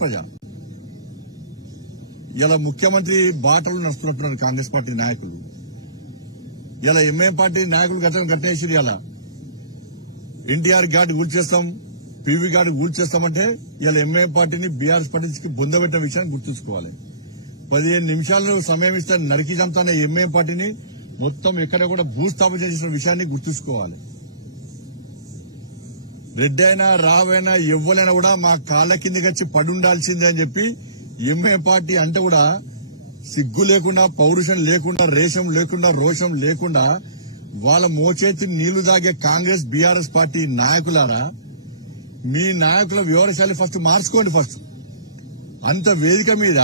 ప్రజ ఇలా ముఖ్యమంత్రి బాటలు నడుస్తున్నట్టున్నారు కాంగ్రెస్ పార్టీ నాయకులు. ఇలా ఎంఐఎం పార్టీ నాయకులు గట్టేసి ఇలా ఎన్టీఆర్ ఘాట్ కూల్చేస్తాం, పీవీ ఘాట్ కూల్చేస్తామంటే ఇలా ఎంఐఎం పార్టీని బీఆర్ఎస్ పార్టీకి బొందబెట్టిన విషయాన్ని గుర్తుంచుకోవాలి. 15 నిమిషాలు సమయం ఇస్తే నరికి చంపుతానే ఎంఐఎం పార్టీని మొత్తం ఎక్కడ కూడా భూస్థాపన చేసిన విషయాన్ని గుర్తుంచుకోవాలి. రెడ్డి అయినా రావైనా ఎవ్వరైనా కూడా మా కాళ్ల కిందకి వచ్చి పడుండాల్సిందే అని చెప్పి ఎంఐఎం పార్టీ అంటే కూడా సిగ్గు లేకుండా, పౌరుషం లేకుండా, రేషం లేకుండా, రోషం లేకుండా వాళ్ళ మోచేతి నీళ్లు దాగే కాంగ్రెస్ బీఆర్ఎస్ పార్టీ నాయకులారా, మీ నాయకుల వివరశాలి ఫస్ట్ మార్చుకోండి. ఫస్ట్ అంత వేదిక మీద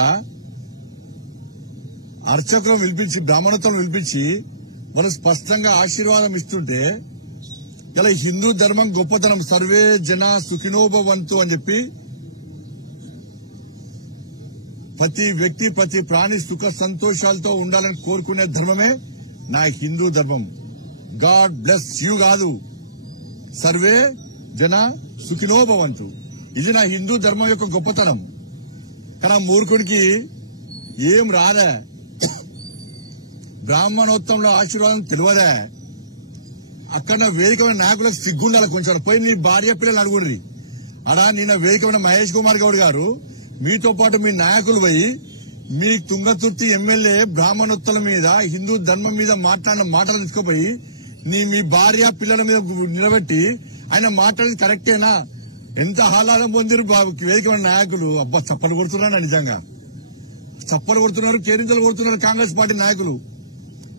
అర్చకులను పిలిపించి, బ్రాహ్మణత్వం పిలిపించి వాళ్ళు స్పష్టంగా ఆశీర్వాదం ఇస్తుంటే ఇలా హిందూ ధర్మం గొప్పతనం, సర్వే జన సుఖినోభవంతు అని చెప్పి ప్రతి వ్యక్తి, ప్రతి ప్రాణి సుఖ సంతోషాలతో ఉండాలని కోరుకునే ధర్మమే నా హిందూ ధర్మం. గాడ్ బ్లెస్ యూ కాదు, సర్వే జన సుఖినోభవంతు. ఇది నా హిందూ ధర్మం యొక్క గొప్పతనం. కానీ మూర్ఖుడికి ఏం రాదే, బ్రాహ్మణోత్సవంలో ఆశీర్వాదం తెలియదే. అక్కడ వేదికమైన నాయకులకు సిగ్గుండాలి కొంచెం. పోయి నీ భార్య పిల్లలు అడుగుండ్రి. అలా నిన్న వేదికమైన మహేష్ కుమార్ గౌడ్ గారు మీతో పాటు మీ నాయకులు పోయి మీ తుంగతుర్తి ఎమ్మెల్యే బ్రాహ్మణోత్సవం మీద, హిందూ ధర్మం మీద మాట్లాడిన మాటలు తీసుకుపోయి మీ భార్య పిల్లల మీద నిలబెట్టి ఆయన మాట్లాడేది కరెక్టేనా? ఎంత ఆహ్లాదం పొందిరు వేదికమైన నాయకులు. అబ్బా చప్పలు కొడుతున్నారు, నిజంగా చప్పలు కొడుతున్నారు, కేరింతలు కొడుతున్నారు కాంగ్రెస్ పార్టీ నాయకులు.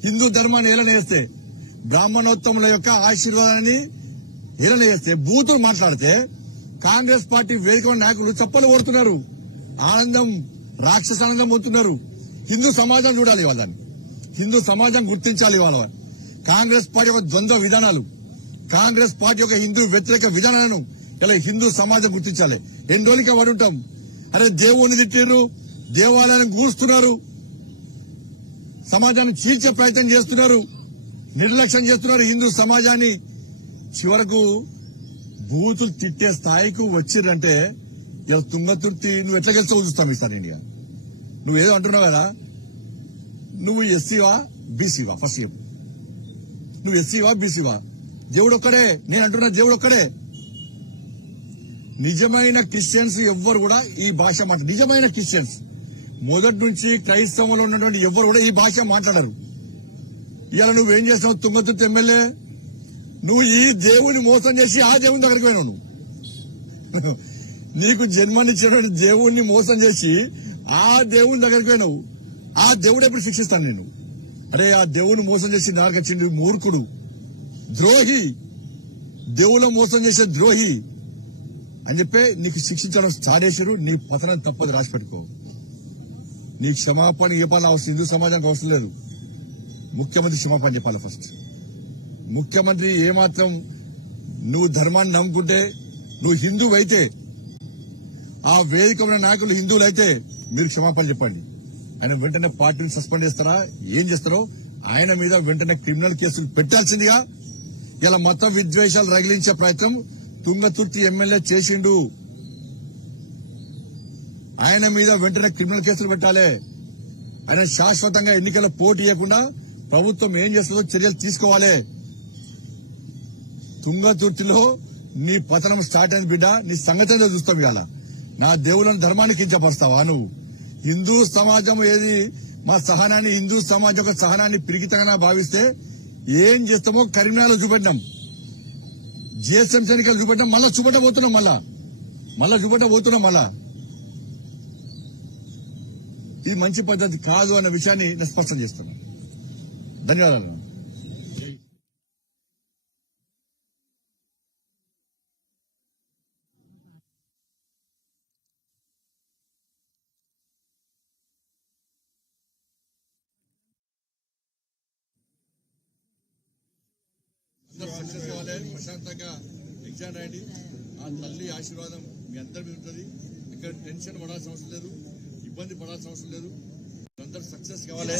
హిందూ ధర్మాన్ని ఏలన చేస్తే, బ్రాహ్మణోత్తముల యొక్క ఆశీర్వాదాన్ని ఏలన చేస్తే, బూతులు మాట్లాడితే కాంగ్రెస్ పార్టీ వేదికమైన నాయకులు చప్పలు కొడుతున్నారు. ఆనందం, రాక్షస ఆనందం పొందుతున్నారు. హిందూ సమాజం చూడాలి వాళ్ళని, హిందూ సమాజం గుర్తించాలి వాళ్ళ కాంగ్రెస్ పార్టీ యొక్క ద్వంద్వ విధానాలు, కాంగ్రెస్ పార్టీ యొక్క హిందూ వ్యతిరేక విధానాలను ఇలా హిందూ సమాజం గుర్తించాలి. ఎన్ని రోజులకి పడుంటాం? అరే దేవుణ్ణి తిట్టిర్రు, దేవాలయాన్ని కూస్తున్నారు, సమాజాన్ని చీల్చే ప్రయత్నం చేస్తున్నారు, నిర్లక్ష్యం చేస్తున్నారు హిందూ సమాజాన్ని. చివరకు బూతులు తిట్టే స్థాయికి వచ్చిర్రంటే ఇలా తుంగతుర్తి నువ్వు ఎట్లా గెలుస్తావు చూస్తాం ఈసారి ఇండియా. నువ్వేదో అంటున్నావు కదా, నువ్వు ఎస్సీవా బీసీవా? ఫస్ట్ చెప్పు, నువ్వు ఎస్సీవా బీసీవా? దేవుడు ఒక్కడే. నేను అంటున్నా దేవుడు ఒక్కడే. నిజమైన క్రిస్టియన్స్ ఎవ్వరు కూడా ఈ భాష మాట్లాడరు. నిజమైన క్రిస్టియన్స్ మొదటి నుంచి క్రైస్తవంలో ఉన్నటువంటి ఎవ్వరు కూడా ఈ భాష మాట్లాడరు. ఇలా నువ్వేం చేసినావు తుంగతుర్తి ఎమ్మెల్యే? నువ్వు ఈ దేవుని మోసం చేసి ఆ దేవుని దగ్గరికి పోయినావు. నువ్వు నీకు జన్మనిచ్చినటువంటి దేవుణ్ణి మోసం చేసి ఆ దేవుని దగ్గరికి పోయినావు. ఆ దేవుడు ఎప్పుడు శిక్షిస్తాను నేను? అరే ఆ దేవుని మోసం చేసి నారకొచ్చింది మూర్ఖుడు, ద్రోహి, దేవుళ్ళ మోసం చేసే ద్రోహి అని చెప్పి నీకు శిక్షించడం స్టార్ట్. నీ పతనం తప్పదు, రాసి పెట్టుకో. నీ క్షమాపణ చెప్పాలని అవసరం హిందూ సమాజానికి అవసరం లేదు. ముఖ్యమంత్రి క్షమాపణ చెప్పాలి ఫస్ట్. ముఖ్యమంత్రి ఏమాత్రం నువ్వు ధర్మాన్ని నమ్ముకుంటే, నువ్వు హిందువు అయితే, ఆ వేదికమైన నాయకులు హిందువులు అయితే మీరు క్షమాపణ చెప్పండి. ఆయన వెంటనే పార్టీని సస్పెండ్ చేస్తారా, ఏం చేస్తారో ఆయన మీద వెంటనే క్రిమినల్ కేసులు పెట్టాల్సిందిగా ఇలా మత విద్వేషాలు రగిలించే ప్రయత్నం తుంగతుర్తి ఎమ్మెల్యే చేసిండు. ఆయన మీద వెంటనే క్రిమినల్ కేసులు పెట్టాలి. ఆయన శాశ్వతంగా ఎన్నికల పోటీ ఇవ్వకుండా ప్రభుత్వం ఏం చేస్తుందో చర్యలు తీసుకోవాలి. తుంగతుర్తిలో నీ పతనం స్టార్ట్ అయింది బిడ్డ, నీ సంగతి చూస్తాం. ఇవాళ నా దేవుళ్ళని ధర్మాన్ని కించపరుస్తావా నువ్వు? హిందూ సమాజం ఏది మా సహనాన్ని, హిందూ సమాజం యొక్క సహనాన్ని పిరికితగా భావిస్తే ఏం చేస్తామో కరీంనగర్లో చూపెట్టినాం, జిఎస్ఎంసీ ఎన్నికలు చూపెట్టినాం, మళ్ళా చూపెట్టబోతున్నాం, మళ్ళా చూపెట్టబోతున్నాం. మళ్ళా ఇది మంచి పద్ధతి కాదు అన్న విషయాన్ని నేను స్పష్టం చేస్తున్నాను. ధన్యవాదాలు. సక్సెస్ కావాలి, ప్రశాంతంగా ఎగ్జామ్ రాయండి. ఆ తల్లి ఆశీర్వాదం మీ అందరి మీద ఉంటుంది. ఇక్కడ టెన్షన్ పడాల్సిన అవసరం లేదు, ఇబ్బంది పడాల్సిన అవసరం లేదు. అందరూ సక్సెస్ కావాలి.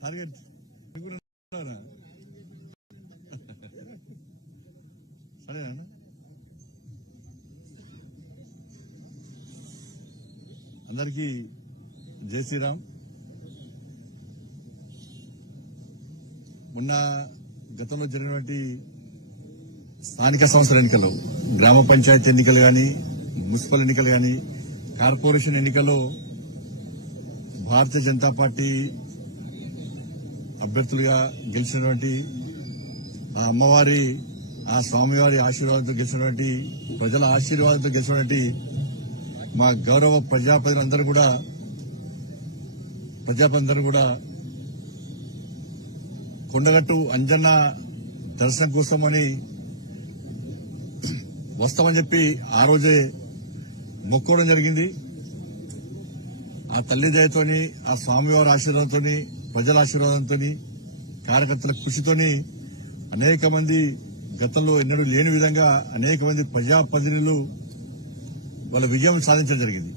టార్గెట్ సరేనా? అందరికీ జై శ్రీరామ్. మొన్న గతంలో జరిగినటువంటి స్థానిక సంస్థల ఎన్నికల్లో గ్రామ పంచాయతీ ఎన్నికలు గాని, మున్సిపల్ ఎన్నికలు గాని, కార్పొరేషన్ ఎన్నికల్లో భారతీయ జనతా పార్టీ అభ్యర్థులుగా గెలిచినటువంటి ఆ అమ్మవారి, ఆ స్వామివారి ఆశీర్వాదంతో గెలిచినటువంటి, ప్రజల ఆశీర్వాదంతో గెలిచినటువంటి మా గౌరవ ప్రజాప్రతినిధులందరూ కూడా కొండగట్టు అంజన్న దర్శనం కోసమని వస్తామని చెప్పి ఆ రోజే మొక్కోవడం జరిగింది. ఆ తల్లి దయతోని, ఆ స్వామివారి ఆశీర్వాదంతోని, ప్రజల ఆశీర్వాదంతోని, కార్యకర్తల కృషితోని అనేక మంది, గతంలో ఎన్నడూ లేని విధంగా అనేక మంది ప్రజాప్రతినిధులు వాళ్ళ విజయం సాధించడం జరిగింది.